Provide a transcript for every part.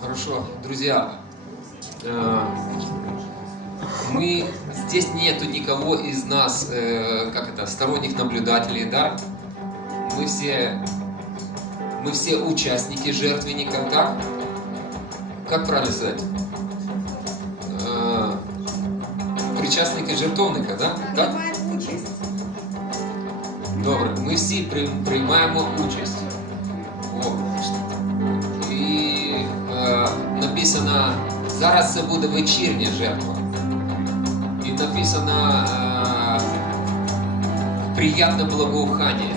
Хорошо, друзья, э, мы здесь нету никого из нас, э, как это, сторонних наблюдателей, да? Мы все, мы все участники жертвенника, так? Как правильно сказать? Э, Причасники жертовника, да? Так? Приймаємо участь. Добре, ми всі при- приймаємо участь. Написано, зараз це буде вечірня жертва. І написано е, приятне благоухання.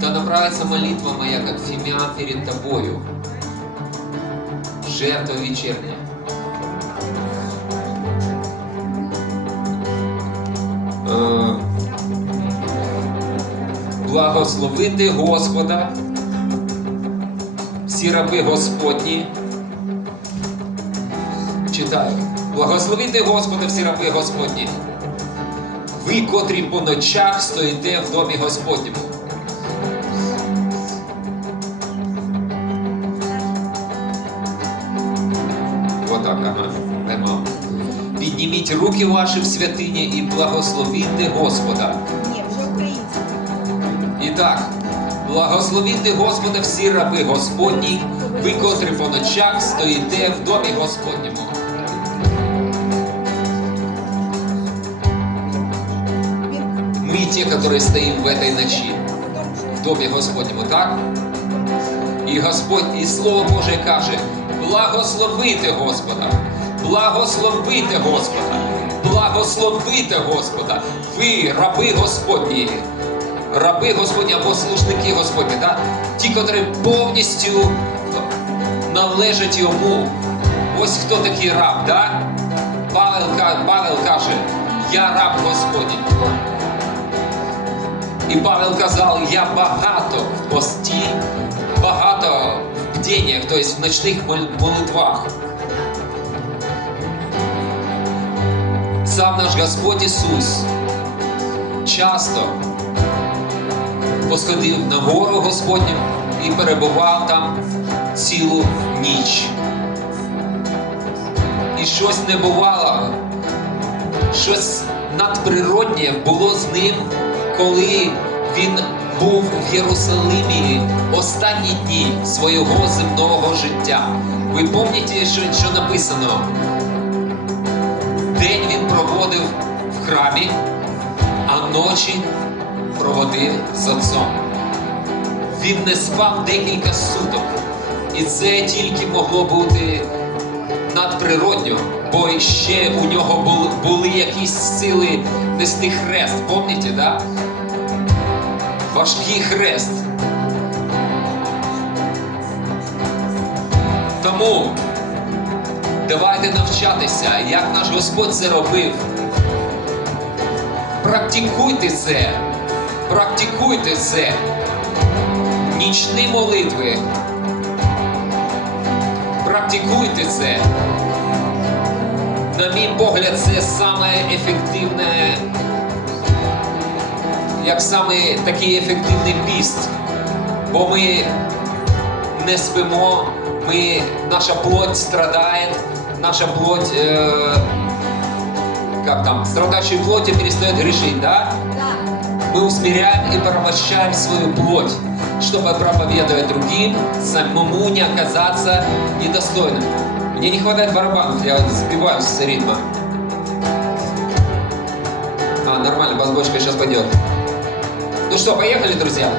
Да направится молитва моя, как фимиам перед тобою. Жертва вечерняя. Е, Благословити Господа, всі раби Господні. Читаю. Благословити Господа, всі раби Господні. Ви, котрі по ночах стоїте в домі Господньому. Отак, ага, поймав. Підніміть руки ваші в святині і благословіть Господа. І так, благословіте Господа всі раби Господні, ви, котрі по ночах стоїте в домі Господньому. Він Мы те, которые стоим в этой ночи, в тому, в що домі Господньому, так? І Господь, і Слово Боже каже: благословите Господа, благословите Господа, благословите Господа, ви раби Господні, раби Господні або служники Господні, так? ті, котрі повністю належать йому. Ось хто такий раб, так? Павел, Павел каже, я раб Господній. І Павел казав, я багато в пості, багато в бдіннях, тобто в ночних молитвах. Сам наш Господь Ісус часто посходив на гору Господню і перебував там цілу ніч. І щось не бувало, щось надприроднє було з ним, коли він був в Єрусалимі останні дні свого земного життя. Ви пам'ятаєте, що, що написано? День він проводив в храмі, а ночі проводив з отцом. Він не спав декілька суток. І це тільки могло бути надприродньо, бо ще у нього були, якісь сили нести хрест. Пам'ятаєте, да? Важкий хрест. Тому давайте навчатися, як наш Господь це робив. Практикуйте це. Практикуйте це. Нічні молитви. Практикуйте це. На мій погляд, це саме ефективне, як саме такий ефективний піст. Бо ми не спимо, ми, наша плоть страдає, наша плоть, е, как там, страдающей плоти перестает грешить, да? да. Мы усмиряем и порабощаем свою плоть, чтобы проповедовать другим, самому не оказаться недостойным. Мне не хватает барабанов, я сбиваюсь с ритма. А, нормально, бас-бочка сейчас пойдет. Ну что, поехали, друзья?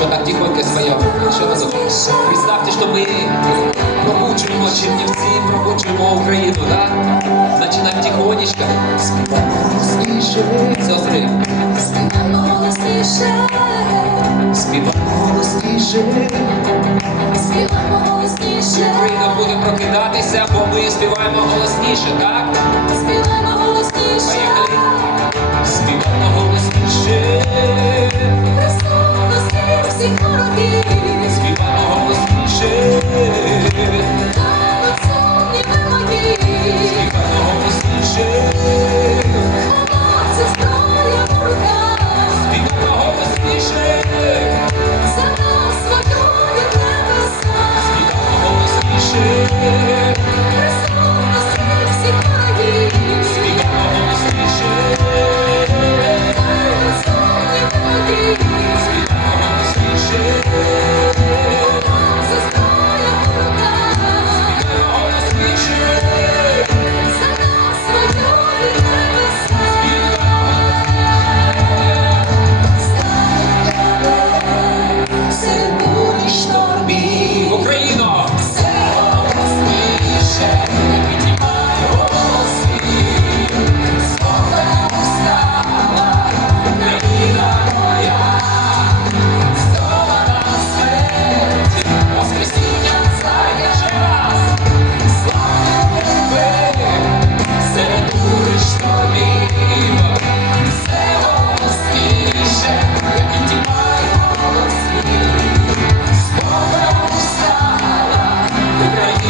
еще так тихонько споем. Що разом. Представте, що ми пробуджуємо чернівці, пробуджуємо Україну, так? Да? Начинаємо тихонечко. Сестри. Співаємо голосніше. Співаємо голосніше. Голосніше. Україна буде прокидатися, бо ми співаємо голосніше, так? Співаємо голосніше.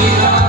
Yeah.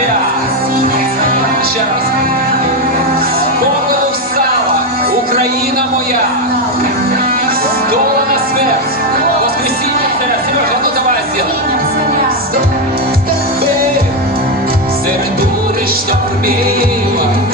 моря. Ще раз. З встала Україна моя. Здола на смерть. Воскресіння царя. Сережа, ну давай сделай. Серед бури штормів.